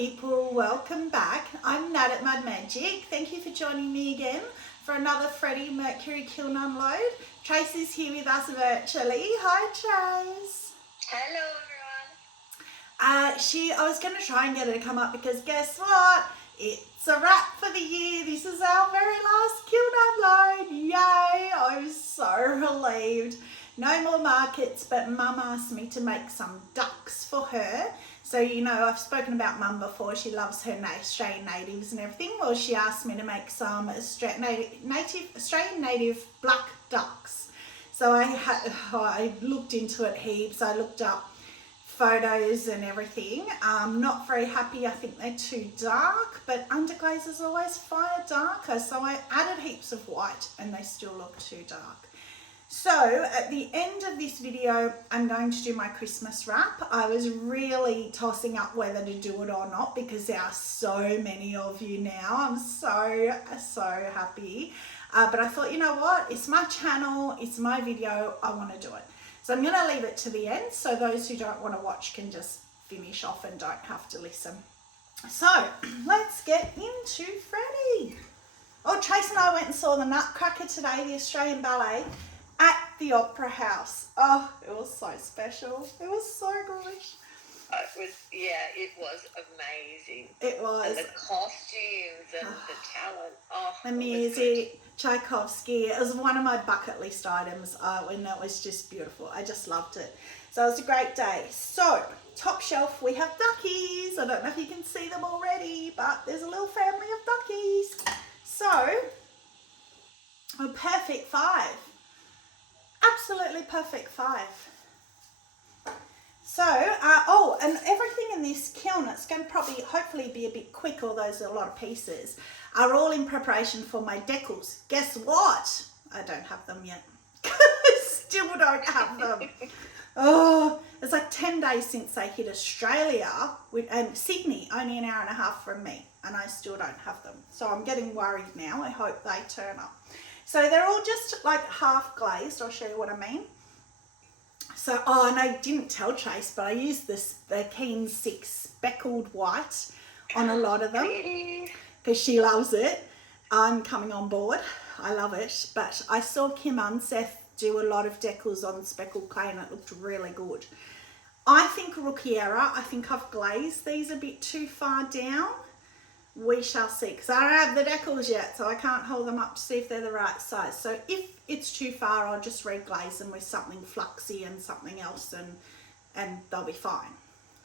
people, welcome back. I'm Nat at Mud Magic. Thank you for joining me again for another Freddie Mercury kiln unload. Trace is here with us virtually. Hi Trace. Hello everyone. I was going to try and get her to come up because guess what? It's a wrap for the year. This is our very last kiln unload. Yay! I'm so relieved. No more markets, but Mum asked me to make some ducks for her. So, you know, I've spoken about Mum before. She loves her Australian natives and everything. Well, she asked me to make some Australian native black ducks. So I looked into it heaps. I looked up photos and everything. Not very happy. I think they're too dark, but underglazes always fire darker. So I added heaps of white and they still look too dark. So at the end of this video, I'm going to do my Christmas wrap. I was really tossing up whether to do it or not because there are so many of you now. I'm so happy. But I thought, you know what? It's my channel. It's my video. I want to do it. So I'm going to leave it to the end so those who don't want to watch can just finish off and don't have to listen. So let's get into Freddie. Oh, Trace and I went and saw the Nutcracker today, the Australian Ballet, at the Opera House. Oh, it was so special. It was so good. It was amazing. It was. And the costumes and the talent. Oh, the music, Tchaikovsky. It was one of my bucket list items and that was just beautiful. I just loved it. So it was a great day. So, top shelf, we have duckies. I don't know if you can see them already, but there's a little family of duckies. So, a perfect 5. Absolutely perfect 5. So, and everything in this kiln, it's going to probably, hopefully be a bit quick, although there's a lot of pieces, are all in preparation for my decals. Guess what? I don't have them yet. Still don't have them. Oh, it's like 10 days since they hit Australia and Sydney, only an hour and a half from me, and I still don't have them. So I'm getting worried now. I hope they turn up. So they're all just like half glazed. I'll show you what I mean. So, and I didn't tell Trace, but I used the Keen 6 speckled white on a lot of them because she loves it. I'm coming on board. I love it. But I saw Kim Unseth do a lot of decals on speckled clay and it looked really good. I think rookie error. I think I've glazed these a bit too far down. We shall see, because I don't have the decals yet, so I can't hold them up to see if they're the right size. So if it's too far, I'll just reglaze them with something fluxy and something else, and they'll be fine.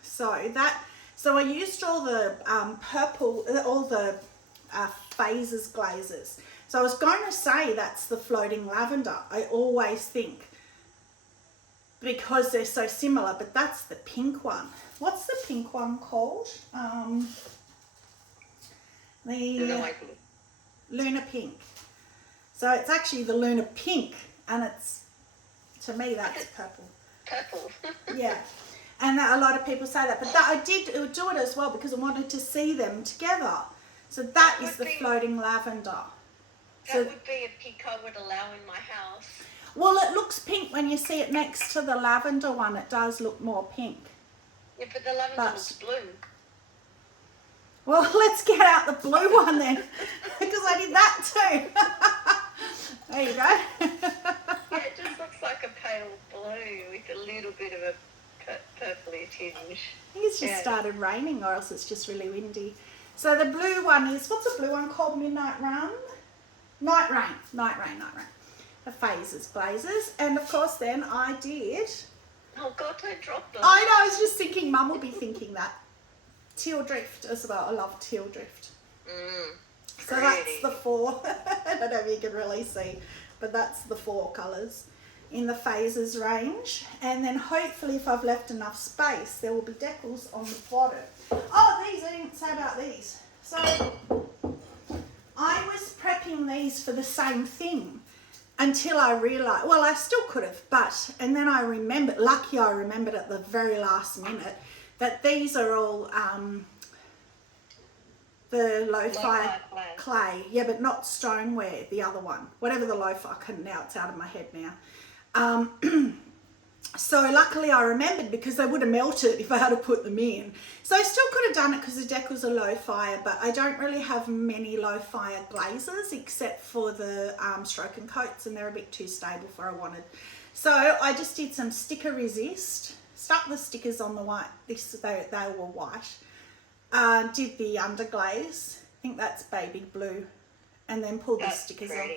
So I used all the purple, all the phases glazes. So I was going to say that's the floating lavender. I always think because they're so similar, but that's the pink one. What's the pink one called? The Luna Pink. So it's actually the Luna Pink, and it's, to me, that's purple. Purple. Yeah, and a lot of people say that, but I did do it as well because I wanted to see them together. So that is the floating lavender. That would be a pink I would allow in my house. Well, it looks pink when you see it next to the lavender one. It does look more pink. Yeah, but the lavender looks blue. Well, let's get out the blue one then, because I did that too. There you go. Yeah, it just looks like a pale blue with a little bit of a purpley tinge. I think it's just started raining, or else it's just really windy. So the blue one is, what's the blue one called? Midnight Run? Night Rain. The phases, glazes. And of course then I did. Oh God, don't drop them. I know, I was just thinking Mum will be thinking that. Teal drift as well. I love teal drift. So that's the 4. I don't know if you can really see, but that's the 4 colours in the phases range. And then hopefully if I've left enough space, there will be decals on the bottom. Oh, these, I didn't say about these. So I was prepping these for the same thing until I realised, well, I still could have, and then I remembered, lucky I remembered at the very last minute, that these are all the lo-fi clay. Yeah, but not stoneware, the other one. Whatever the lo-fi, now it's out of my head now. So luckily I remembered, because they would have melted if I had to put them in. So I still could have done it because the decals are low fire, but I don't really have many low fire glazes except for the stroke and coats, and they're a bit too stable for what I wanted. So I just did some sticker resist, stuck the stickers on the white, they were white, did the underglaze, I think that's baby blue, and then pulled the stickers off.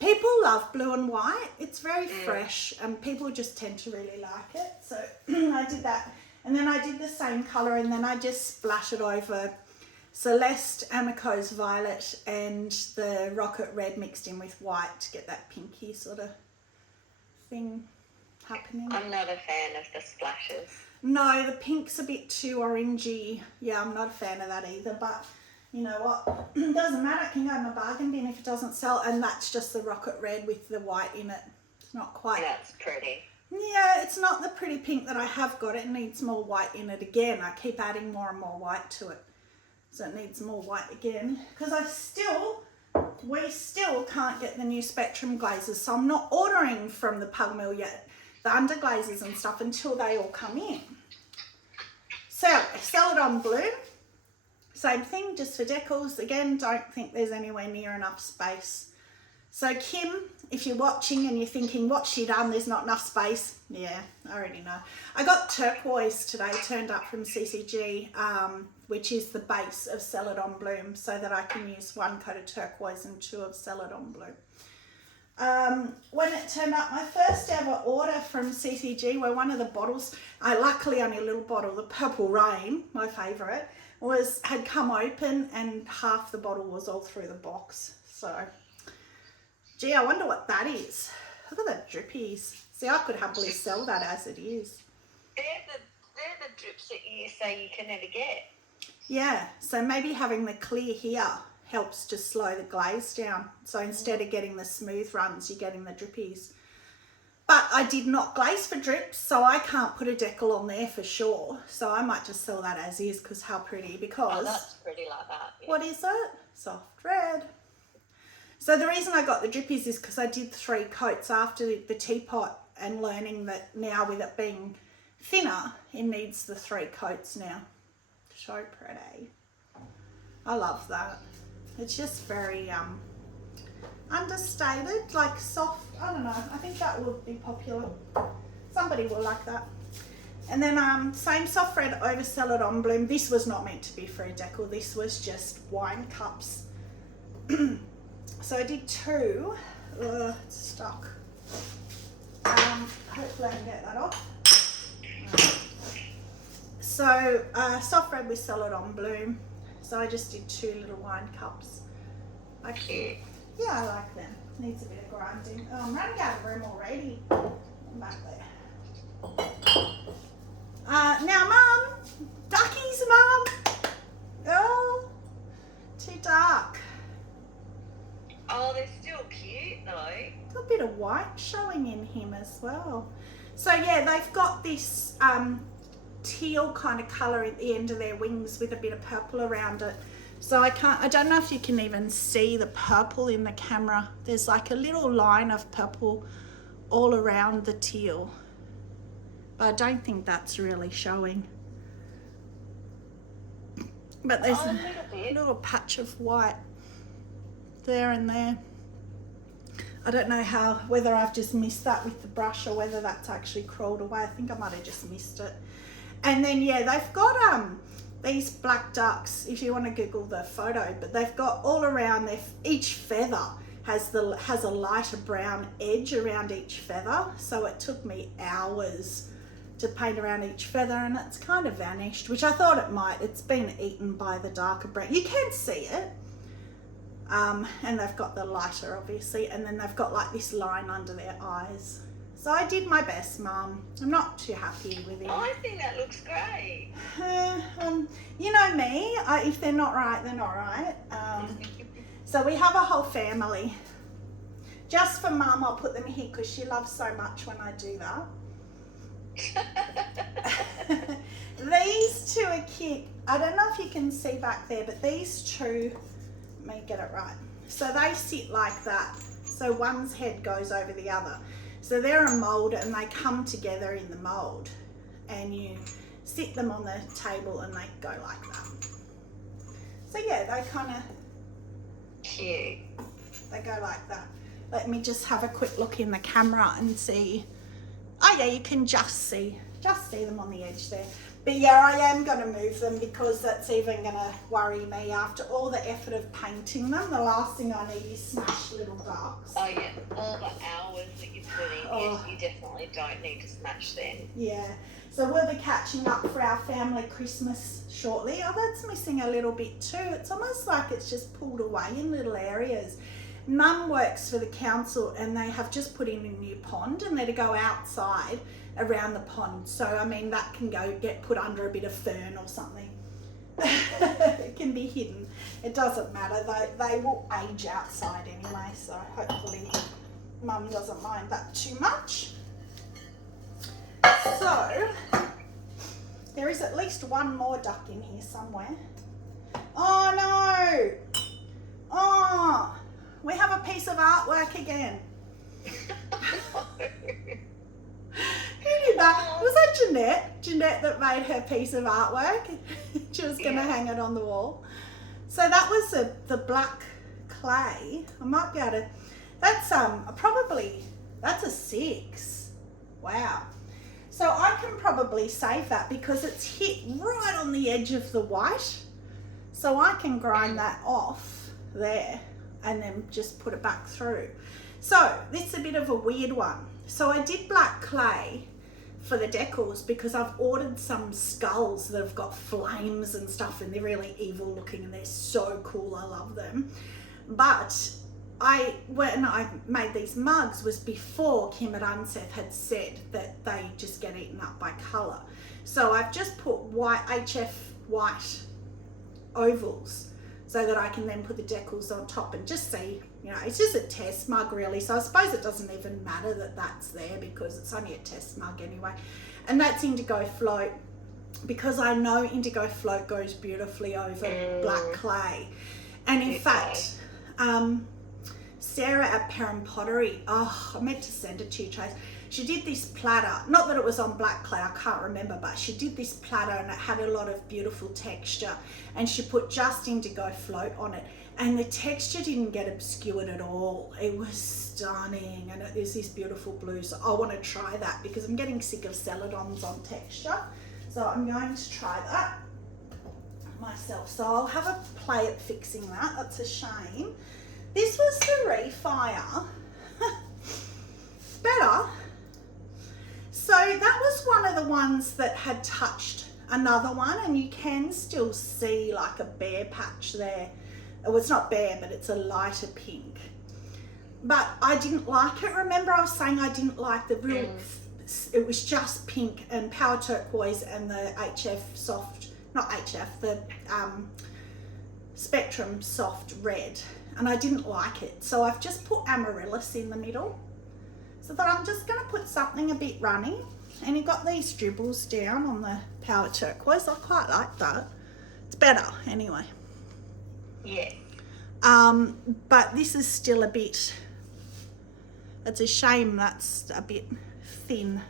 People love blue and white. It's very fresh, and people just tend to really like it. So I did that. And then I did the same colour, and then I just splashed it over Celeste, Amaco's violet, and the rocket red mixed in with white to get that pinky sort of thing happening. I'm not a fan of the splashes. No, the pink's a bit too orangey. Yeah, I'm not a fan of that either, but you know what, it doesn't matter, it can go in my bargain bin if it doesn't sell, and that's just the rocket red with the white in it. It's not quite... That's pretty. Yeah, it's not the pretty pink that I have got. It needs more white in it again. I keep adding more and more white to it. So it needs more white again. Because we still can't get the new Spectrum glazes, so I'm not ordering from the Pug Mill yet, the underglazes and stuff, until they all come in. So, Celadon Blue. Same thing, just for decals. Again, don't think there's anywhere near enough space. So Kim, if you're watching and you're thinking, what's she done? There's not enough space. Yeah, I already know. I got turquoise today, turned up from CCG, which is the base of Celadon Bloom, so that I can use 1 coat of turquoise and 2 of Celadon Blue. When it turned up, my first ever order from CCG, where one of the bottles, luckily only a little bottle, the Purple Rain, my favourite, had come open, and half the bottle was all through the box. So, gee, I wonder what that is. Look at the drippies. See, I could happily sell that as it is. They're the drips that you say you can never get. Yeah, so maybe having the clear here helps to slow the glaze down. So instead of getting the smooth runs, you're getting the drippies. But I did not glaze for drips, so I can't put a decal on there for sure. So I might just sell that as is, because how pretty, because... Oh, that's pretty like that. Yeah. What is it? Soft red. So the reason I got the drippies is because I did 3 coats after the teapot, and learning that now with it being thinner, it needs the 3 coats now. So pretty. I love that. It's just very... understated, like soft. I don't know, I think that would be popular. Somebody will like that. And then same soft red over Celadon Bloom. This was not meant to be for a decal, this was just wine cups. So I did 2. It's stuck. Hopefully I can get that off. So soft red with Celadon Bloom. So I just did 2 little wine cups. Okay. Yeah, I like them. Needs a bit of grinding. Oh, I'm running out of room already. I'm back there. Now, Mum. Duckies, Mum. Oh, too dark. Oh, they're still cute though. Got a bit of white showing in him as well. So yeah, they've got this teal kind of colour at the end of their wings with a bit of purple around it. So I don't know if you can even see the purple in the camera. There's like a little line of purple all around the teal. But I don't think that's really showing. But there's a little patch of white there and there. I don't know whether I've just missed that with the brush or whether that's actually crawled away. I think I might have just missed it. And then yeah, they've got these black ducks, if you want to Google the photo, but they've got all around each feather has a lighter brown edge around each feather. So it took me hours to paint around each feather, and it's kind of vanished, which I thought it might. It's been eaten by the darker brown. You can see it. And they've got the lighter obviously, and then they've got like this line under their eyes. So I did my best, Mum. I'm not too happy with it. I think that looks great. You know me, if they're not right, they're not right. So we have a whole family. Just for Mum, I'll put them here because she loves so much when I do that. These 2 are cute. I don't know if you can see back there, but these 2, let me get it right. So they sit like that. So one's head goes over the other. So they're a mould and they come together in the mould, and you sit them on the table and they go like that. So yeah, they kind of, Cute. they go like that. Let me just have a quick look in the camera and see. Oh yeah, you can just see them on the edge there. But yeah, I am going to move them because that's even going to worry me after all the effort of painting them. The last thing I need is smashed little ducks. Oh yeah, all the hours that you put in, you definitely don't need to smash them. Yeah, so we'll be catching up for our family Christmas shortly. Oh, that's missing a little bit too. It's almost like it's just pulled away in little areas. Mum works for the council and they have just put in a new pond, and they're to go outside around the pond. So, I mean, that can get put under a bit of fern or something. It can be hidden. It doesn't matter. They will age outside anyway, so hopefully Mum doesn't mind that too much. So, there is at least one more duck in here somewhere. Oh no! Oh, we have a piece of artwork again. Who did that? Was that Jeanette? Jeanette that made her piece of artwork. She was going to hang it on the wall. So that was the black clay. I might be able to, that's that's a 6. Wow. So I can probably save that because it's hit right on the edge of the white. So I can grind that off there and then just put it back through. So this is a bit of a weird one. So I did black clay for the decals because I've ordered some skulls that have got flames and stuff, and they're really evil looking and they're so cool. I love them. But when I made these mugs was before Kim at Unseth had said that they just get eaten up by colour. So I've just put HF white ovals so that I can then put the decals on top and just see, you know, it's just a test mug really. So I suppose it doesn't even matter that that's there because it's only a test mug anyway. And that's Indigo Float because I know Indigo Float goes beautifully over black clay. And in fact, Sarah at Perrin Pottery, I meant to send it to you, Trace. She did this platter, not that it was on black clay, I can't remember, but she did this platter and it had a lot of beautiful texture, and she put just Indigo Float on it, and the texture didn't get obscured at all. It was stunning, and it is this beautiful blue. So I want to try that because I'm getting sick of celadons on texture. So I'm going to try that myself. So I'll have a play at fixing that. That's a shame. This was the Refire. Better. So that was one of the ones that had touched another one, and you can still see like a bare patch there. Oh, it's not bare, but it's a lighter pink. But I didn't like it. Remember I was saying I didn't like the real, it was just pink and Power Turquoise and the HF soft, not HF, the Spectrum soft red. And I didn't like it. So I've just put Amaryllis in the middle. So that I'm just going to put something a bit runny. And you've got these dribbles down on the Power Turquoise. I quite like that. It's better anyway. Yeah. But this is still a bit, it's a shame that's a bit thin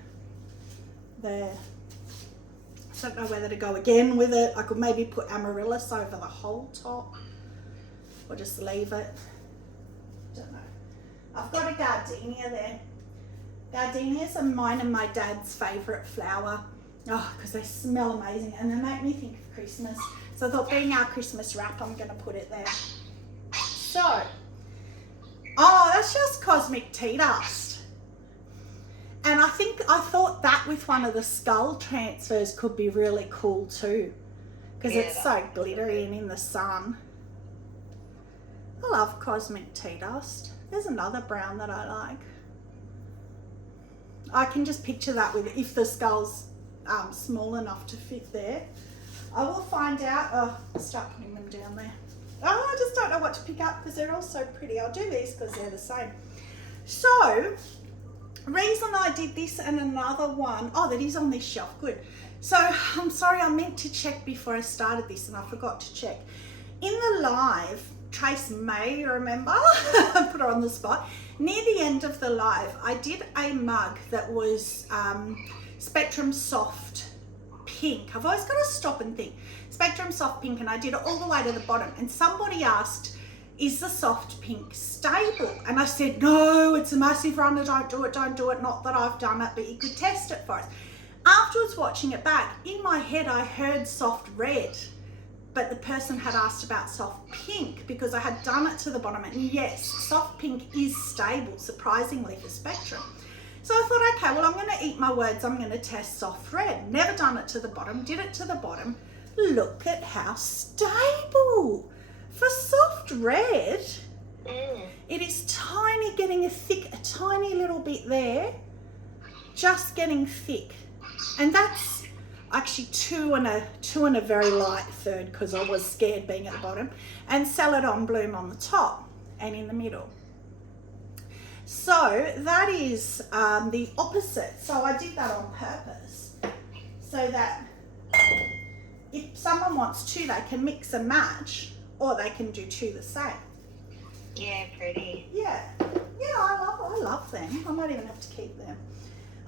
there. I don't know whether to go again with it. I could maybe put Amaryllis over the whole top or just leave it. Don't know. I've got a gardenia there. Gardenias are mine and my dad's favourite flower. Oh, because they smell amazing and they make me think of Christmas. So I thought, being our Christmas wrap, I'm going to put it there. So, oh, that's just Cosmic Tea Dust. And I thought that with one of the skull transfers could be really cool too. Because it's so glittery and in the sun. I love Cosmic Tea Dust. There's another brown that I like. I can just picture that with, if the skull's small enough to fit there. I will find out. Oh, I'll start putting them down there. Oh, I just don't know what to pick up because they're all so pretty. I'll do these because they're the same. So, reason I did this and another one, oh, that is on this shelf, good. So, I'm sorry, I meant to check before I started this and I forgot to check. In the live, Trace May, you remember? Put her on the spot. Near the end of the live, I did a mug that was Spectrum Soft Pink. I've always got to stop and think. Spectrum Soft Pink, and I did it all the way to the bottom. And somebody asked, is the soft pink stable? And I said, no, it's a massive runner. Don't do it, don't do it. Not that I've done it, but you could test it for us. Afterwards, watching it back, in my head, I heard soft red, but the person had asked about soft pink because I had done it to the bottom. And yes, soft pink is stable, surprisingly, for Spectrum. So I thought, okay, well, I'm going to eat my words. I'm going to test soft red. Never done it to the bottom, did it to the bottom. Look at how stable. For soft red, it is tiny, getting a tiny little bit there, just getting thick. And that's actually two and a very light third, because I was scared being at the bottom, and Celadon Bloom on the top and in the middle. So that is the opposite. So I did that on purpose so that if someone wants to, they can mix and match, or they can do two the same. Yeah, pretty. Yeah, I love them. I might even have to keep them.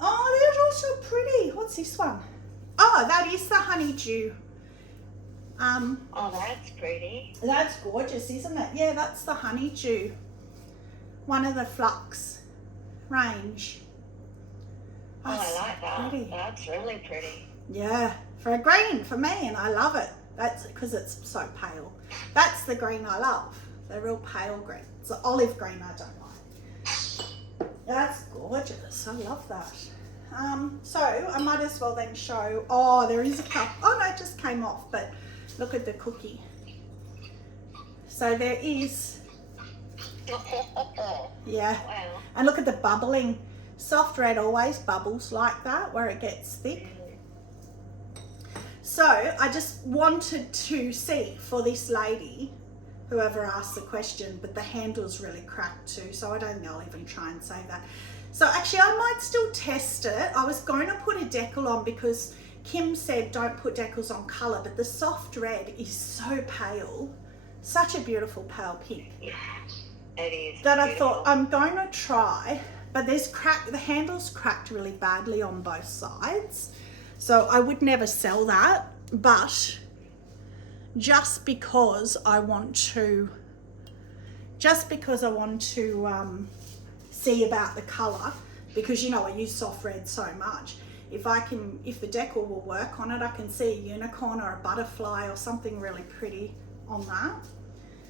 Oh, they're also pretty. What's this one? Oh, that is the honeydew. Oh, that's pretty. That's gorgeous, isn't it? Yeah, that's the honeydew. One of the flux range. Oh, I like that. Pretty. That's really pretty. Yeah, for a green for me, and I love it. That's because it's so pale. That's the green I love. The real pale green. It's the olive green I don't like. That's gorgeous. I love that. So I might as well then show. Oh, there is a cup. Oh no, it just came off. But look at the cookie. So there is. Yeah. Wow. And look at the bubbling. Soft red always bubbles like that, where it gets thick. So I just wanted to see for this lady, whoever asked the question, but the handle's really cracked too, so I don't think I'll even try and say that. So actually I might still test it. I was going to put a decal on because Kim said don't put decals on colour, but the soft red is so pale, such a beautiful pale pink. Yeah, it is. That beautiful. I thought I'm going to try, but there's the handle's cracked really badly on both sides. So I would never sell that, but just because I want to see about the colour, because you know I use soft red so much. If the decal will work on it, I can see a unicorn or a butterfly or something really pretty on that.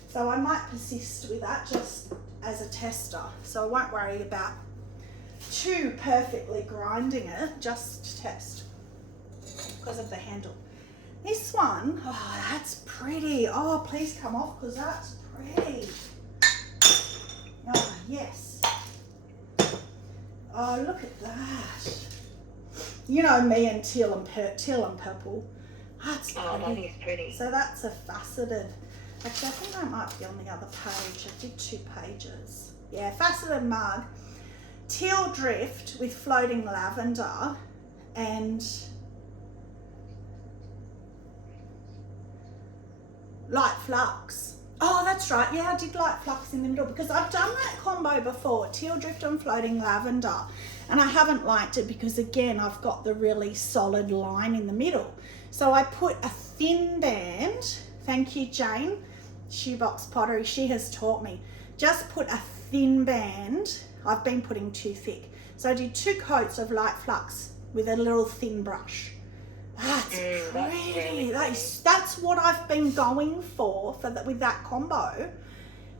So I might persist with that just as a tester. So I won't worry about too perfectly grinding it, just to test because of the handle. This one, oh, that's pretty. Oh, please come off because that's pretty. Oh, yes. Oh, look at that. You know me and teal and purple. That's pretty. Oh, that is pretty. So that's a faceted. Actually, I think that might be on the other page. I did 2 pages. Yeah, faceted mug. Teal drift with floating lavender and light flux. Oh, that's right. Yeah, I did light flux in the middle because I've done that combo before, teal drift and floating lavender, and I haven't liked it because again, I've got the really solid line in the middle. So I put a thin band. Thank you, Jane. Shoebox Pottery. She has taught me. Just put a thin band. I've been putting too thick. So I did 2 coats of light flux with a little thin brush. That's pretty. That's what I've been going for with that combo,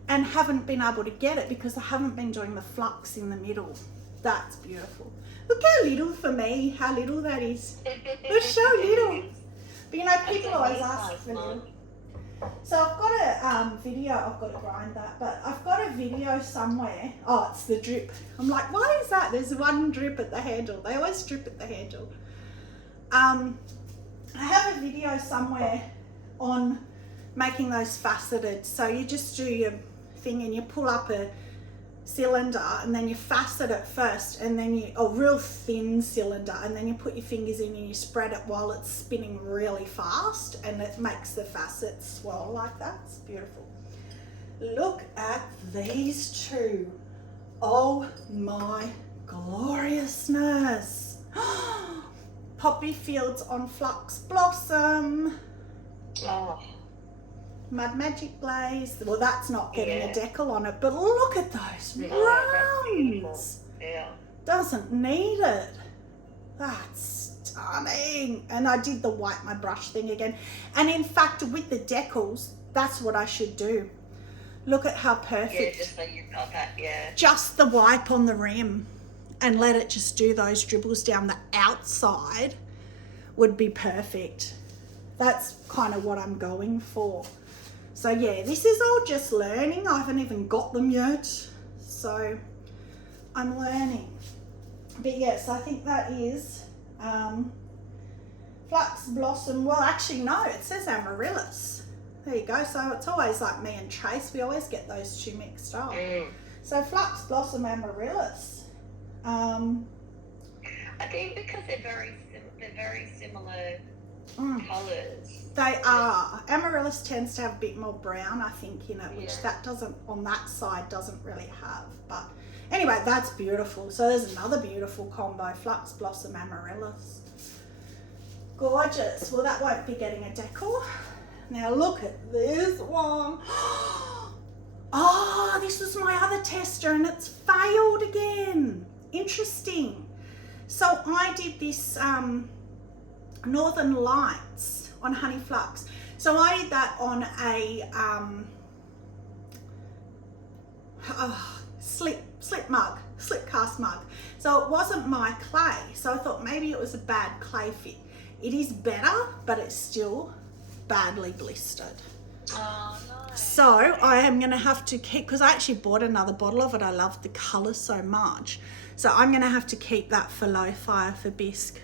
and haven't been able to get it because I haven't been doing the flux in the middle. That's beautiful. Look how little for me, how little that is. It's so little. But you know, people always ask for little. So I've got a video, I've got to grind that, but I've got a video somewhere. Oh, it's the drip. I'm like, why is that? There's one drip at the handle. They always drip at the handle. I have a video somewhere on making those faceted. So you just do your thing and you pull up a cylinder and then you facet it first, and then a real thin cylinder, and then you put your fingers in and you spread it while it's spinning really fast, and it makes the facets swirl like that. It's beautiful. Look at these two. Oh my gloriousness. Poppy fields on flux blossom. Oh. Mud Magic Glaze. Well, that's not getting a decal on it, but look at those rounds. Yeah. Doesn't need it. That's stunning. And I did the wipe my brush thing again. And in fact, with the decals, that's what I should do. Look at how perfect. Yeah, just so you've got that, yeah. Just the wipe on the rim and let it just do those dribbles down the outside would be perfect. That's kind of what I'm going for. So yeah, this is all just learning. I haven't even got them yet. So I'm learning. But yes, I think that is Flux Blossom. Well, actually, no, it says Amaryllis. There you go. So it's always like me and Trace. We always get those two mixed up. So Flux Blossom Amaryllis. I think because they're very similar colours. They are. Amaryllis tends to have a bit more brown, I think, in it, which that doesn't, on that side, doesn't really have. But anyway, that's beautiful. So there's another beautiful combo, Flux Blossom Amaryllis. Gorgeous. Well, that won't be getting a decal. Now look at this one. Oh, this was my other tester and it's failed again. Interesting. So I did this Northern Lights on Honey Flux. So I did that on a slip cast mug. So it wasn't my clay. So I thought maybe it was a bad clay fit. It is better, but it's still badly blistered. Oh, nice. So I am going to have to keep, because I actually bought another bottle of it. I love the colour so much. So I'm going to have to keep that for low fire for bisque.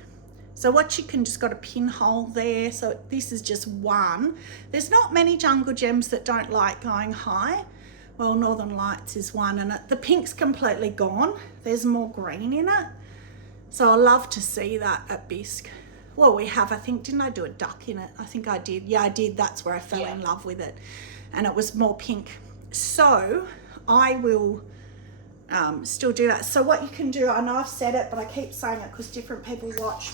So what you can just got a pinhole there. So this is just one. There's not many jungle gems that don't like going high. Well, Northern Lights is one, and the pink's completely gone. There's more green in it. So I love to see that at bisque. Well, we have, I think, didn't I do a duck in it? I think I did. Yeah, I did. That's where I fell in love with it. And it was more pink. So I will still do that. So what you can do, I know I've said it, but I keep saying it because different people watch.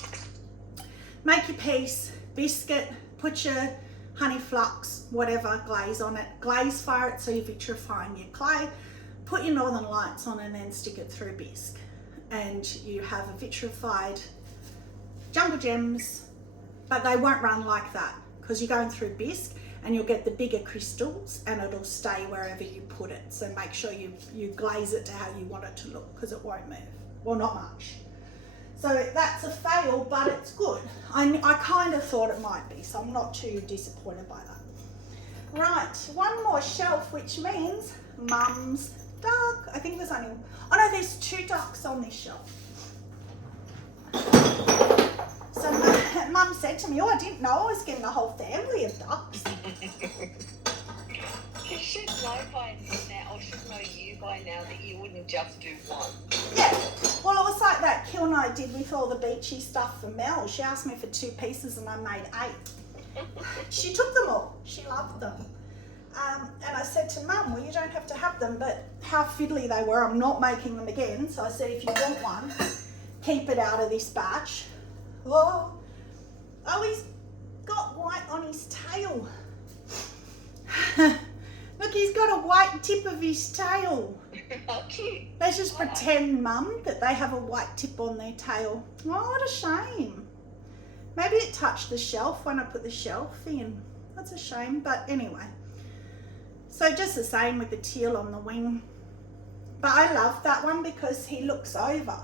Make your piece, biscuit, put your honey flux, whatever, glaze on it. Glaze fire it so you're vitrifying your clay. Put your Northern Lights on and then stick it through bisque. And you have a vitrified jungle gems, but they won't run like that because you're going through bisque and you'll get the bigger crystals and it'll stay wherever you put it. So make sure you glaze it to how you want it to look because it won't move. Well, not much. So that's a fail, but it's good. I kind of thought it might be, so I'm not too disappointed by that. Right, one more shelf, which means Mum's duck. I think there's only, oh no, there's 2 ducks on this shelf. So Mum said to me, oh, I didn't know I was getting a whole family of ducks. She should know by now, or should know you by now, that you wouldn't just do one. Yeah, well, it was like that kiln I did with all the beachy stuff for Mel. She asked me for 2 pieces and I made 8. She took them all. She loved them. And I said to Mum, well, you don't have to have them, but how fiddly they were. I'm not making them again. So I said, if you want one, keep it out of this batch. Oh, he's got white on his tail. Look, he's got a white tip of his tail. How cute. Let's just pretend, Mum, that they have a white tip on their tail. Oh, what a shame. Maybe it touched the shelf when I put the shelf in. That's a shame, but anyway. So just the same with the teal on the wing. But I love that one because he looks over.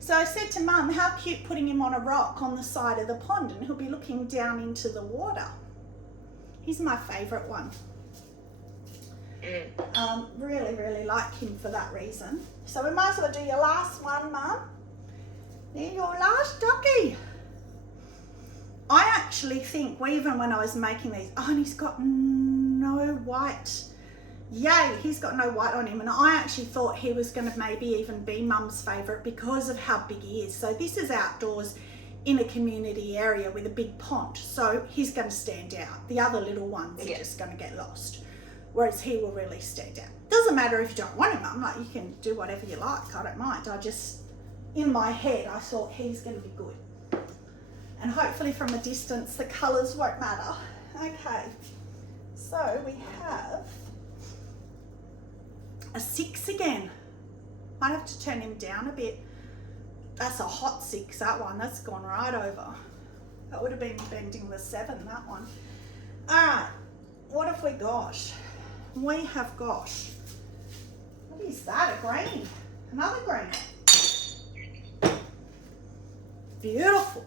So I said to Mum, how cute putting him on a rock on the side of the pond and he'll be looking down into the water. He's my favourite one. Really, really like him for that reason. So we might as well do your last one, Mum. There, your last ducky. I actually think, even when I was making these, oh, and he's got no white. Yay, he's got no white on him. And I actually thought he was going to maybe even be Mum's favourite because of how big he is. So this is outdoors in a community area with a big pond. So he's going to stand out. The other little ones are just going to get lost. whereas he will really stand out. Doesn't matter if you don't want him, I'm like, you can do whatever you like, I don't mind. I just, in my head, I thought he's going to be good. And hopefully from a distance, the colours won't matter. Okay, so we have a 6 again. Might have to turn him down a bit. That's a hot 6, that one. That's gone right over. That would have been bending the 7, that one. All right, what have we got? We have got, what is that, a green? Another green. Beautiful,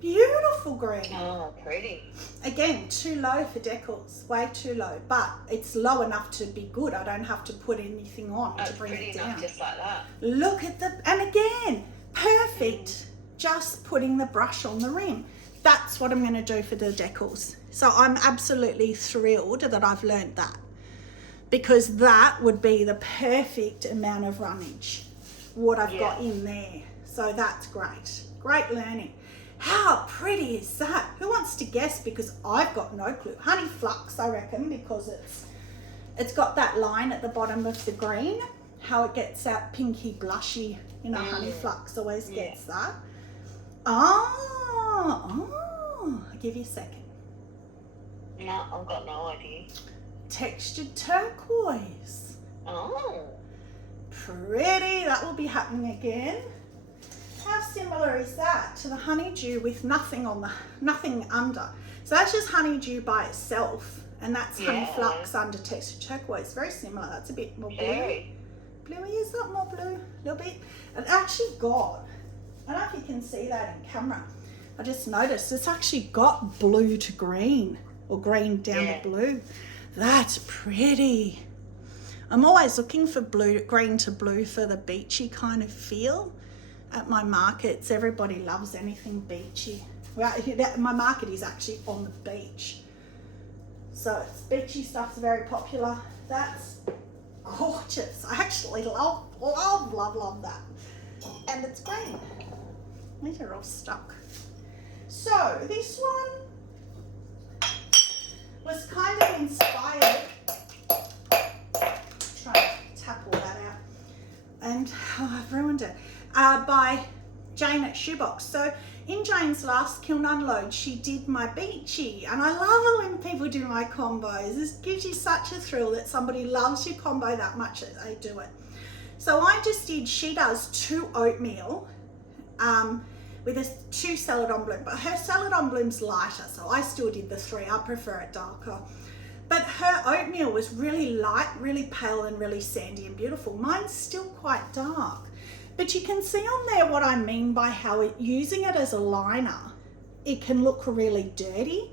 beautiful green. Oh, pretty. Again, too low for decals, way too low, but it's low enough to be good. I don't have to put anything on to bring it down. Enough, just like that. Look at the, and again, perfect. Just putting the brush on the rim. That's what I'm going to do for the decals. So I'm absolutely thrilled that I've learned that, because that would be the perfect amount of runnage, what I've got in there. So that's great. Great learning. How pretty is that? Who wants to guess? Because I've got no clue. Honey Flux, I reckon, because it's got that line at the bottom of the green, how it gets that pinky blushy, you know, Honey Flux always gets that. Oh, I'll give you a second. No, I've got no idea. Textured turquoise. Oh. Pretty, that will be happening again. How similar is that to the honeydew with nothing on the, nothing under? So that's just honeydew by itself, and that's honey flux under textured turquoise. Very similar. That's a bit more blue. Bluey, is that more blue? A little bit. It actually got, I don't know if you can see that in camera. I just noticed it's actually got blue to green, or green down to blue. That's pretty. I'm always looking for blue, green to blue for the beachy kind of feel. At my markets, everybody loves anything beachy. Well, my market is actually on the beach. So it's beachy stuff's very popular. That's gorgeous. I actually love that. And it's green. These are all stuck. So this one was kind of inspired. Try and tap all that out. And I've ruined it. By Jane at Shoebox. So in Jane's last kiln unload, she did my beachy, and I love it when people do my combos. This gives you such a thrill that somebody loves your combo that much that they do it. So I just did, she does 2 oatmeal with 2 celadon bloom, but her celadon bloom's lighter, so I still did the 3. I prefer it darker. But her oatmeal was really light, really pale, and really sandy and beautiful. Mine's still quite dark. But you can see on there what I mean by how using it as a liner, it can look really dirty,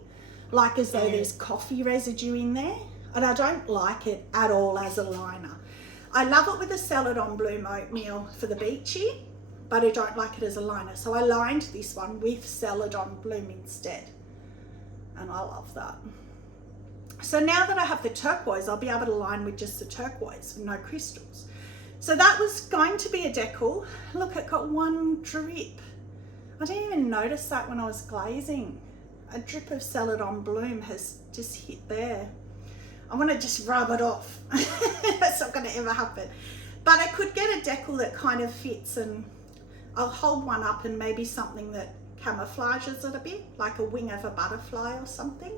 like as though there's coffee residue in there. And I don't like it at all as a liner. I love it with the celadon bloom oatmeal for the beachy, but I don't like it as a liner. So I lined this one with celadon bloom instead. And I love that. So now that I have the turquoise, I'll be able to line with just the turquoise with no crystals. So that was going to be a decal. Look, it got 1 drip. I didn't even notice that when I was glazing. A drip of celadon bloom has just hit there. I want to just rub it off. That's not going to ever happen. But I could get a decal that kind of fits, and I'll hold one up and maybe something that camouflages it a bit, like a wing of a butterfly or something.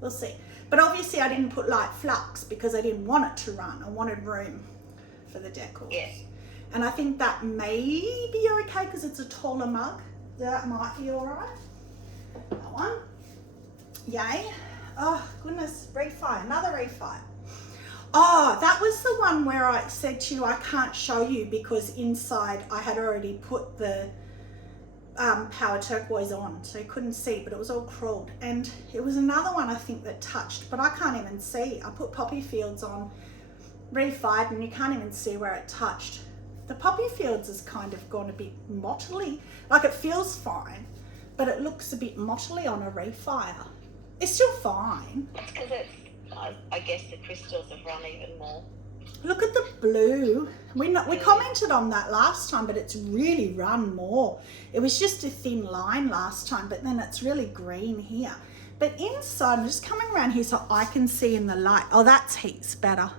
We'll see. But obviously I didn't put light flux because I didn't want it to run. I wanted room for the decals. Yes. And I think that may be okay because it's a taller mug. That might be all right. That one. Yay. Oh, goodness. Refire. Another refire. Oh, that was the one where I said to you, I can't show you because inside I had already put the power turquoise on, so you couldn't see, but it was all crawled. And it was another one I think that touched, but I can't even see. I put poppy fields on, refired, and you can't even see where it touched. The poppy fields has kind of gone a bit mottly, like it feels fine, but it looks a bit mottly on a refire. It's still fine. That's because I guess the crystals have run even more. Look at the blue. We commented on that last time, but it's really run more. It was just a thin line last time, but then it's really green here. But inside, I'm just coming around here so I can see in the light. Oh, that's heaps better.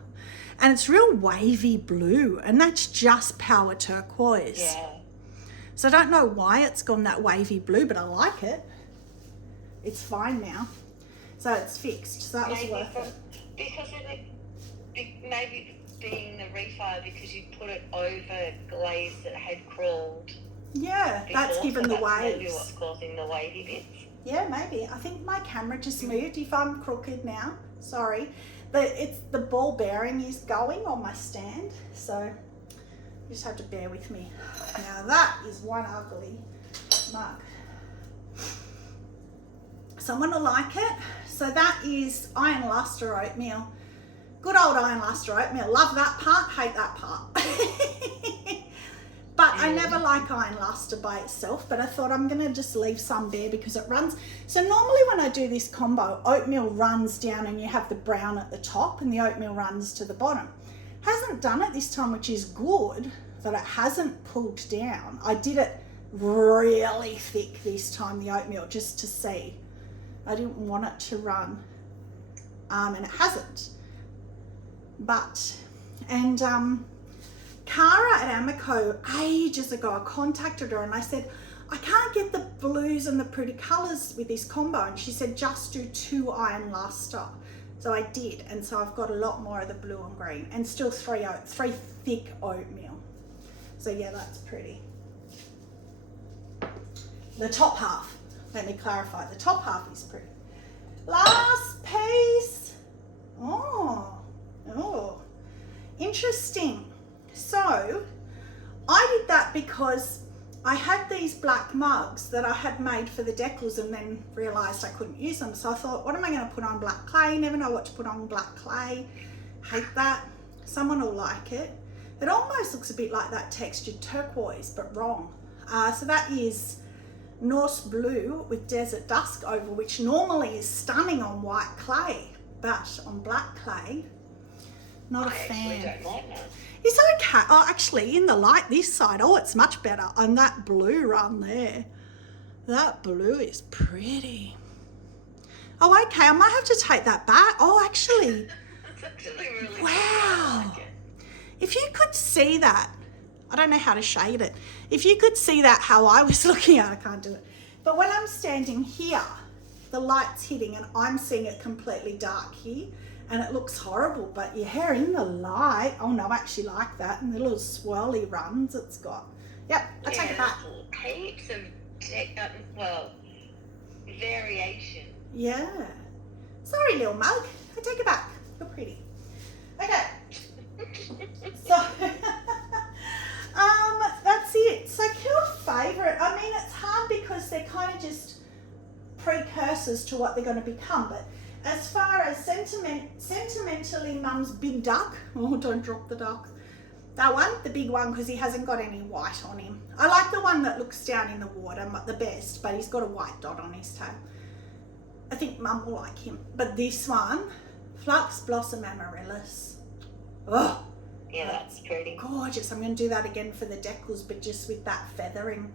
And it's real wavy blue, and that's just power turquoise. Yeah. So I don't know why it's gone that wavy blue, but I like it. It's fine now. So it's fixed. So that was worth it. Because of maybe being the refire, because you put it over glaze that had crawled. Yeah, before, that's given the waves. Maybe what's causing the wavy bits. Yeah, maybe. I think my camera just moved. If I'm crooked now, sorry. But it's the ball bearing is going on my stand. So you just have to bear with me. Now that is one ugly mug. Someone will like it. So that is iron luster oatmeal. Good old iron luster oatmeal. Love that part, hate that part. But I never like iron luster by itself, but I thought I'm going to just leave some there because it runs. So normally when I do this combo, oatmeal runs down and you have the brown at the top and the oatmeal runs to the bottom. Hasn't done it this time, which is good that it hasn't pulled down. I did it really thick this time, the oatmeal, just to see. I didn't want it to run, and it hasn't. But, and Cara at Amaco, ages ago, I contacted her and I said, I can't get the blues and the pretty colours with this combo. And she said, just do 2 iron luster. So I did. And so I've got a lot more of the blue and green and still 3 thick oatmeal. So yeah, that's pretty. The top half, let me clarify, the top half is pretty. Last piece. Oh, interesting. So I did that because I had these black mugs that I had made for the decals and then realised I couldn't use them. So I thought, what am I going to put on black clay? Never know what to put on black clay. Hate that. Someone will like it. It almost looks a bit like that textured turquoise, but wrong. So that is Norse blue with desert dusk over, which normally is stunning on white clay, but on black clay, not a fan. I actually don't like that. It's okay. Oh, actually, in the light this side, oh, it's much better. And that blue run there, that blue is pretty. Oh, okay. I might have to take that back. Oh, actually, It's actually really wow. I like it. If you could see that, I don't know how to shade it. If you could see that, how I was looking at it, I can't do it. But when I'm standing here, the light's hitting and I'm seeing it completely dark here. And it looks horrible, but your hair in the light, oh no, I actually like that. And the little swirly runs it's got. Yep, I take it back. Heaps of, variation. Yeah. Sorry, little mug. I take it back. You're pretty. Okay. So, that's it. So, Kill favourite. I mean, it's hard because they're kind of just precursors to what they're going to become, but as far as sentimentally Mum's big duck, oh, don't drop the duck. That one, the big one, because he hasn't got any white on him. I like the one that looks down in the water the best, but he's got a white dot on his tail. I think Mum will like him. But this one, Flux Blossom Amaryllis. Oh, Yeah, that's pretty. gorgeous. I'm going to do that again for the decals, but just with that feathering,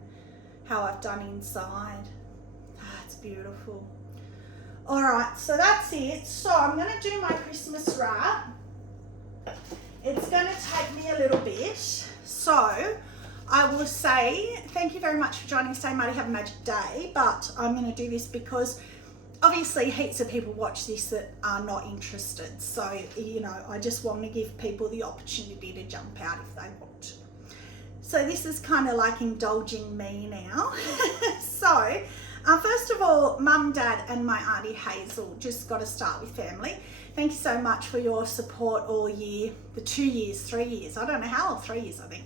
how I've done inside. That's beautiful. All right, so that's it. So I'm going to do my Christmas wrap. It's going to take me a little bit. So I will say thank you very much for joining. Stay mighty, have a magic day. But I'm going to do this because obviously heaps of people watch this that are not interested. So, you know, I just want to give people the opportunity to jump out if they want to. So this is kind of like indulging me now. So first of all, Mum, Dad and my Auntie Hazel, just got to start with family. Thank you so much for your support all year, the 2 years, 3 years, I don't know how long, 3 years I think.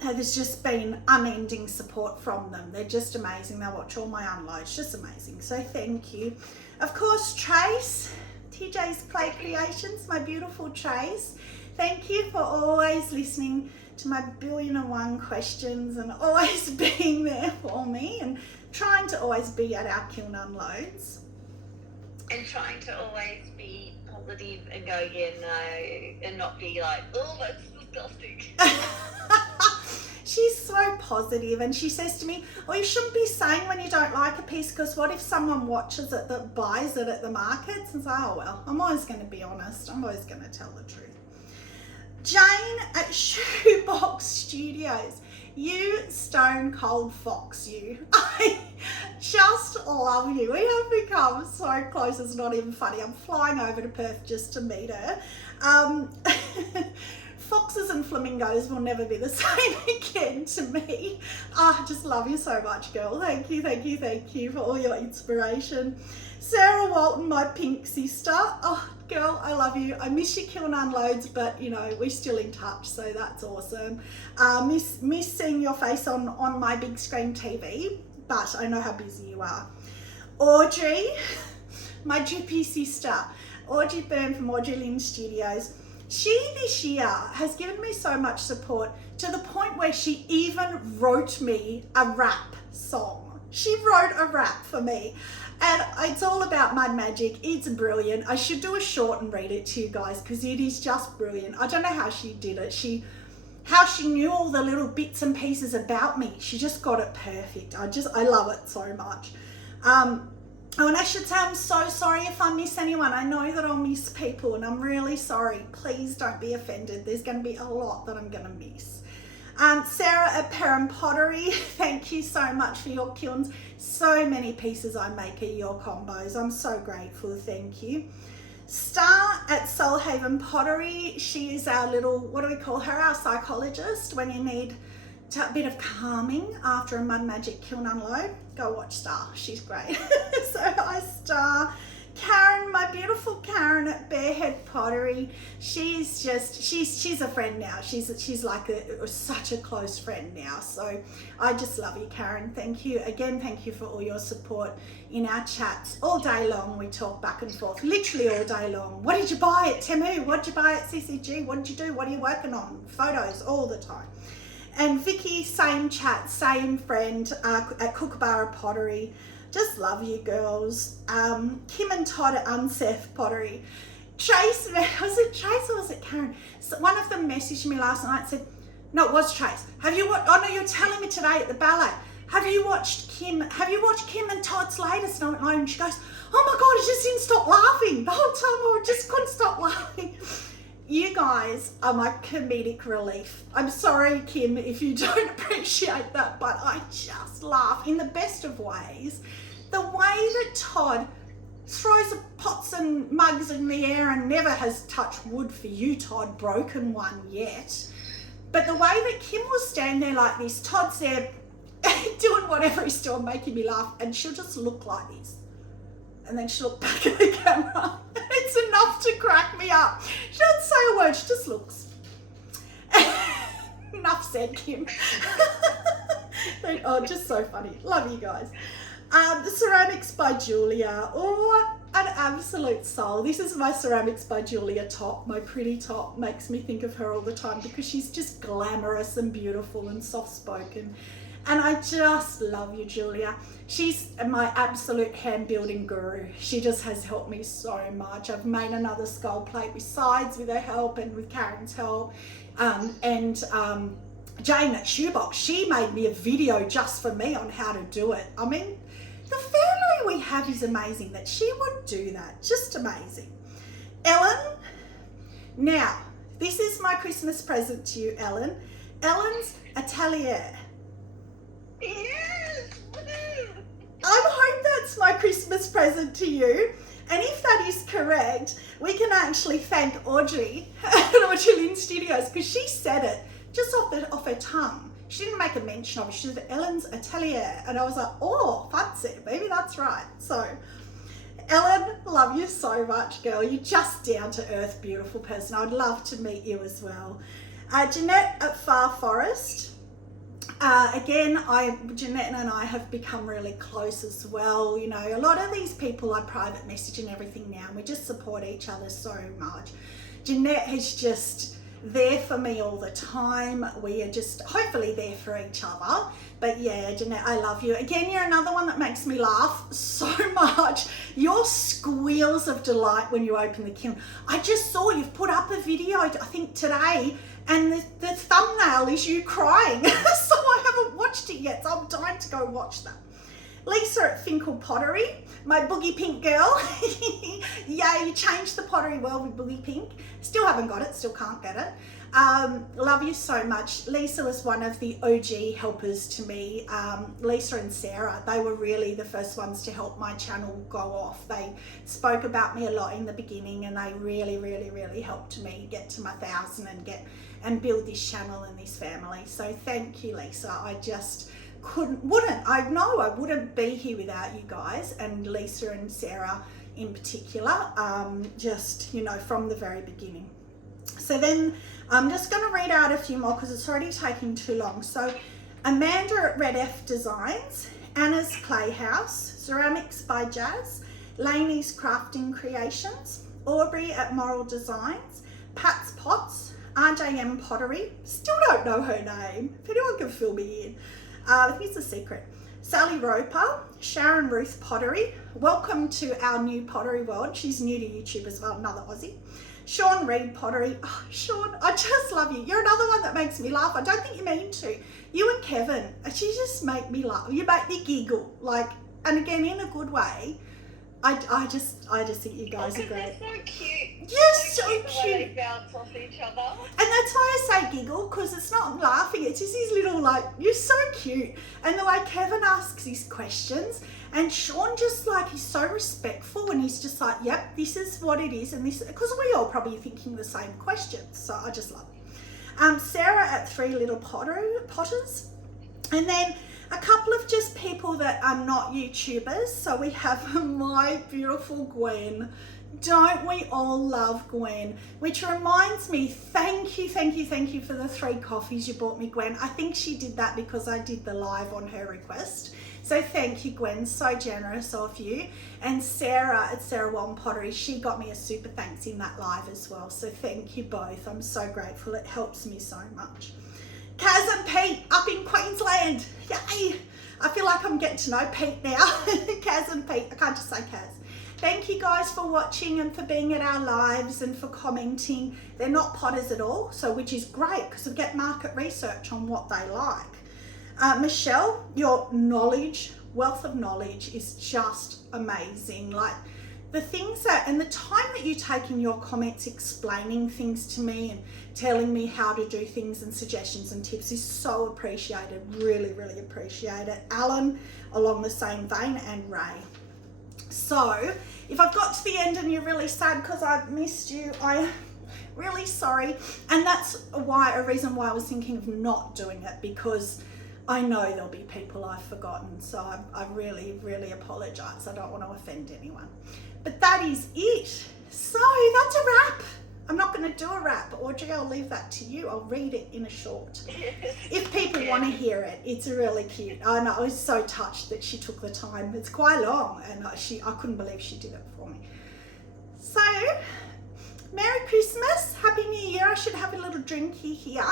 There's just been unending support from them. They're just amazing. They watch all my unloads, just amazing. So thank you. Of course, Trace, TJ's Play Creations, my beautiful Trace. Thank you for always listening to my 1,000,001 questions and always being there for me and trying to always be at our kiln unloads. And trying to always be positive and go, yeah, no, and not be like, oh, that's disgusting. she's so positive, and she says to me, well, you shouldn't be saying when you don't like a piece, because what if someone watches it that buys it at the markets? And say, oh well, I'm always going to be honest, I'm always going to tell the truth. Jane at Shoebox Studios, you stone cold fox, you. I just love you. We have become so close, it's not even funny. I'm flying over to Perth just to meet her. Foxes and flamingos will never be the same again to me. I just love you so much, girl. Thank you, thank you, thank you for all your inspiration. Sarah Walton, my pink sister. Oh, girl, I love you. I miss your kiln unloads, but you know, we're still in touch, so that's awesome. Miss seeing your face on my big screen TV, but I know how busy you are. Audrey, my drippy sister. Audrey Byrne from Audrey Lynn Studios. She this year has given me so much support to the point where she even wrote me a rap song. She wrote a rap for me, and it's all about mud magic. It's brilliant. I should do a short and read it to you guys because it is just brilliant. I don't know how she did it. How she knew all the little bits and pieces about me. She just got it perfect. I love it so much. Oh, and I should say I'm so sorry if I miss anyone. I know that I'll miss people, and I'm really sorry. Please don't be offended. There's going to be a lot that I'm going to miss. Sarah at Perham Pottery, thank you so much for your kilns. So many pieces I make are your combos. I'm so grateful. Thank you. Star at Soulhaven Pottery. She is our little, what do we call her? Our psychologist when you need a bit of calming after a mud magic kiln unload. Go watch Star, she's great. So hi Star. Karen, my beautiful Karen at Barehead Pottery. She's a friend now. She's like such a close friend now. So I just love you, Karen. Thank you again. Thank you for all your support in our chats all day long. We talk back and forth, literally all day long. What did you buy at Temu? What did you buy at CCG? What did you do? What are you working on? Photos all the time. And Vicky, same chat, same friend at Kookaburra Pottery. Just love you girls. Kim and Todd at Unseth Pottery. Trace, was it Trace or was it Karen? So one of them messaged me last night and said, no, it was Trace. Have you watched, oh no, you're telling me today at the ballet. Have you watched Kim and Todd's latest? And I went, no, and she goes, oh my God, I just didn't stop laughing. The whole time I just couldn't stop laughing. You guys are my comedic relief. I'm sorry, Kim, if you don't appreciate that, but I just laugh in the best of ways. The way that Todd throws pots and mugs in the air and never has touched wood for you, Todd, broken one yet. But the way that Kim will stand there like this, Todd's there doing whatever he's doing, making me laugh, and she'll just look like this. And then she'll look back at the camera. It's enough to crack me up. She doesn't say a word, she just looks. Enough said, Kim. Oh, just so funny. Love you guys. The Ceramics by Julia. Oh, what an absolute soul. This is my Ceramics by Julia top. My pretty top makes me think of her all the time because she's just glamorous and beautiful and soft-spoken. And I just love you, Julia. She's my absolute hand building guru. She just has helped me so much. I've made another skull plate besides with her help and with Karen's help. Jane at Shoebox, she made me a video just for me on how to do it. I mean, the family we have is amazing that she would do that. Just amazing. Ellen, now, this is my Christmas present to you, Ellen. Ellen's Atelier. Yes! I hope that's my Christmas present to you. And if that is correct, we can actually thank Audrey at Audrey Lynn Studios because she said it just off her tongue. She didn't make a mention of it. She said Ellen's Atelier. And I was like, oh, fancy. Maybe that's right. So, Ellen, love you so much, girl. You're just down to earth, beautiful person. I'd love to meet you as well. Jeanette at Far Forest. Again, Jeanette and I have become really close as well. You know, a lot of these people I private message and everything now, and we just support each other so much. Jeanette is just there for me all the time. We are just hopefully there for each other. But yeah, Jeanette, I love you. Again, you're another one that makes me laugh so much. Your squeals of delight when you open the kiln. I just saw you've put up a video, I think today, and the thumbnail email is you crying. So I haven't watched it yet, so I'm dying to go watch that. Lisa at Finkel Pottery, my boogie pink girl. Yay, you changed the pottery world with boogie pink. Still haven't got it, still can't get it. Love you so much. Lisa was one of the OG helpers to me. Lisa and Sarah, they were really the first ones to help my channel go off. They spoke about me a lot in the beginning, and they really helped me get to my 1,000 and build this channel and this family. So thank you, Lisa. I just I wouldn't be here without you guys, and Lisa and Sarah in particular, just, you know, from the very beginning. So then I'm just going to read out a few more because it's already taking too long. So Amanda at Red F Designs, Anna's Playhouse, Ceramics by Jazz, Laney's Crafting Creations, Aubrey at Moral Designs, Pat's Pots, RJM Pottery, still don't know her name, if anyone can fill me in. Here's a secret. Sally Roper, Sharon Ruth Pottery, welcome to our new pottery world. She's new to YouTube as well, another Aussie. Sean Reed Pottery. Oh, Sean, I just love you. You're another one that makes me laugh. I don't think you mean to. You and Kevin, she just make me laugh. You make me giggle, like, and again, in a good way. I just think you guys are great. They're so cute. You're so cute. The way cute. they bounce off each other. And that's why I say giggle, because it's not laughing, it's just these little, like, you're so cute. And the way Kevin asks his questions, and Sean just, like, he's so respectful, and he's just like, yep, this is what it is, and this, because we all probably thinking the same questions, so I just love it. Sarah at Three Little Potters, and then a couple of just people that are not YouTubers. So we have my beautiful Gwen. Don't we all love Gwen? Which reminds me, thank you for the 3 coffees you bought me, Gwen. I think she did that because I did the live on her request. So thank you, Gwen, so generous of you. And Sarah at Sarah Wong Pottery, she got me a super thanks in that live as well. So thank you both. I'm so grateful. It helps me so much. Kaz and Pete up in Queensland. Yay! I feel like I'm getting to know Pete now. Kaz and Pete, I can't just say Kaz. Thank you guys for watching and for being at our lives and for commenting. They're not potters at all, so which is great because we get market research on what they like. Michelle, your knowledge, wealth of knowledge is just amazing. Like the things that, and the time that you take in your comments explaining things to me and telling me how to do things and suggestions and tips is so appreciated. Really appreciate it. Alan, along the same vein, and Ray. So if I've got to the end and you're really sad because I've missed you, I'm really sorry. And that's a reason why I was thinking of not doing it, because I know there'll be people I've forgotten. So I really apologize. I don't want to offend anyone. But that is it. So that's a wrap. I'm not going to do a wrap, Audrey. I'll leave that to you. I'll read it in a short. If people want to hear it, it's really cute. I know, I was so touched that she took the time. It's quite long, and I couldn't believe she did it for me. So, Merry Christmas, Happy New Year. I should have a little drinky here.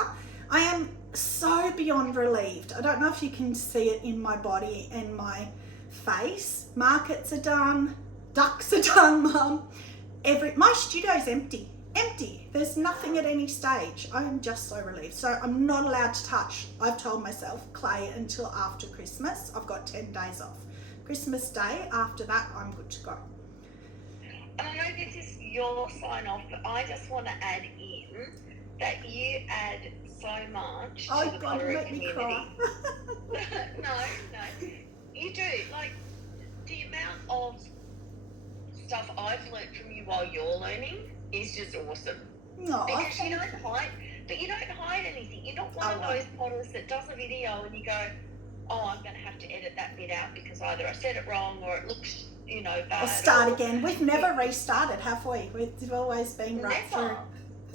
I am so beyond relieved. I don't know if you can see it in my body and my face. Markets are done. Ducks are done, Mum. My studio's empty. There's nothing at any stage. I am just so relieved. So I'm not allowed to touch, I've told myself, clay until after Christmas. I've got 10 days off. Christmas Day, after that, I'm good to go. And I know this is your sign off, but I just want to add in that you add so much to the pottery community. Cry. No. You do. Like, the amount of stuff I've learned from you while you're learning is just awesome. No, because you don't hide anything. You're not one of those potters that does a video and you go, oh, I'm going to have to edit that bit out because either I said it wrong or it looks, bad. Or start again. We've never restarted, have we? We've always been right through.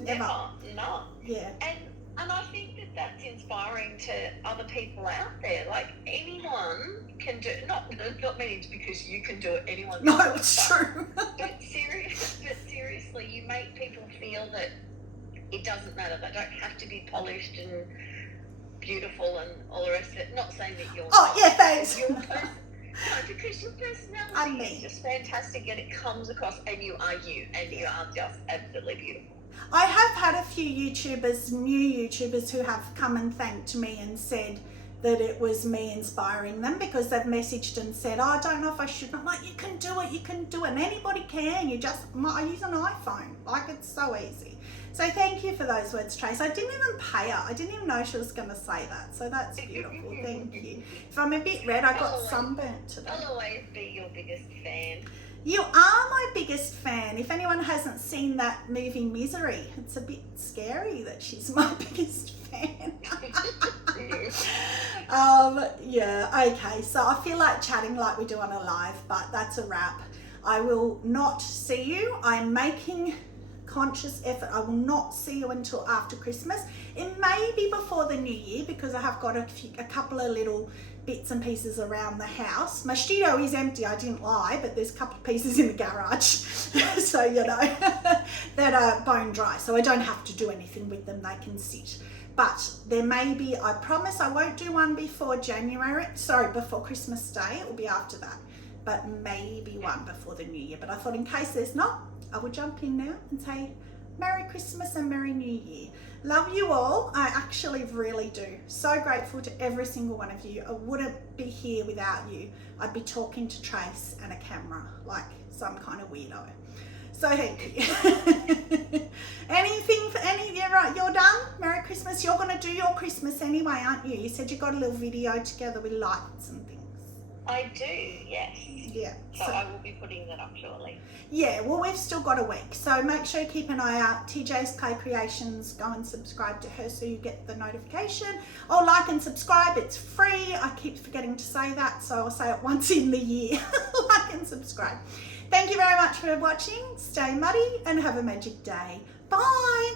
Never. No. Yeah. And I think that that's inspiring to other people out there. Like, anyone can do it. Not meaning it's because you can do it, anyone can No, do it. it's true. But seriously, you make people feel that it doesn't matter. They don't have to be polished and beautiful and all the rest of it. Not saying that you're thanks. No, because your personality is just fantastic and it comes across, and you are you, and you are just absolutely beautiful. I have had a few YouTubers, new YouTubers, who have come and thanked me and said that it was me inspiring them, because they've messaged and said, oh, I don't know if I should. I'm like, you can do it, you can do it. And anybody can. I use an iPhone. Like, it's so easy. So thank you for those words, Trace. I didn't even pay her. I didn't even know she was going to say that. So that's beautiful. Thank you. If I'm a bit red, I got sunburnt today. I'll always be your biggest fan. You are my biggest fan. If anyone hasn't seen that movie Misery, it's a bit scary that she's my biggest fan. Yeah, okay. So I feel like chatting like we do on a live, but that's a wrap. I will not see you. I'm making conscious effort. I will not see you until after Christmas. It may be before the new year, because I have got a couple of little bits and pieces around the house. My studio is empty, I didn't lie, but there's a couple of pieces in the garage. So, you know, that are bone dry. So I don't have to do anything with them. They can sit. But there may be, I promise I won't do one before before Christmas Day. It will be after that. But maybe one before the new year. But I thought, in case there's not, I would jump in now and say Merry Christmas and Merry New Year. Love you all. I actually really do. So grateful to every single one of you. I wouldn't be here without you. I'd be talking to Trace and a camera like some kind of weirdo. So thank you. You're done? Merry Christmas. You're going to do your Christmas anyway, aren't you? You said you got a little video together with lights and things. I do, yes. Yeah. So I will be putting that up shortly. Yeah, well, we've still got a week. So make sure you keep an eye out. TJ's Clay Creations. Go and subscribe to her so you get the notification. Or like and subscribe. It's free. I keep forgetting to say that, so I'll say it once in the year. Like and subscribe. Thank you very much for watching. Stay muddy and have a magic day. Bye.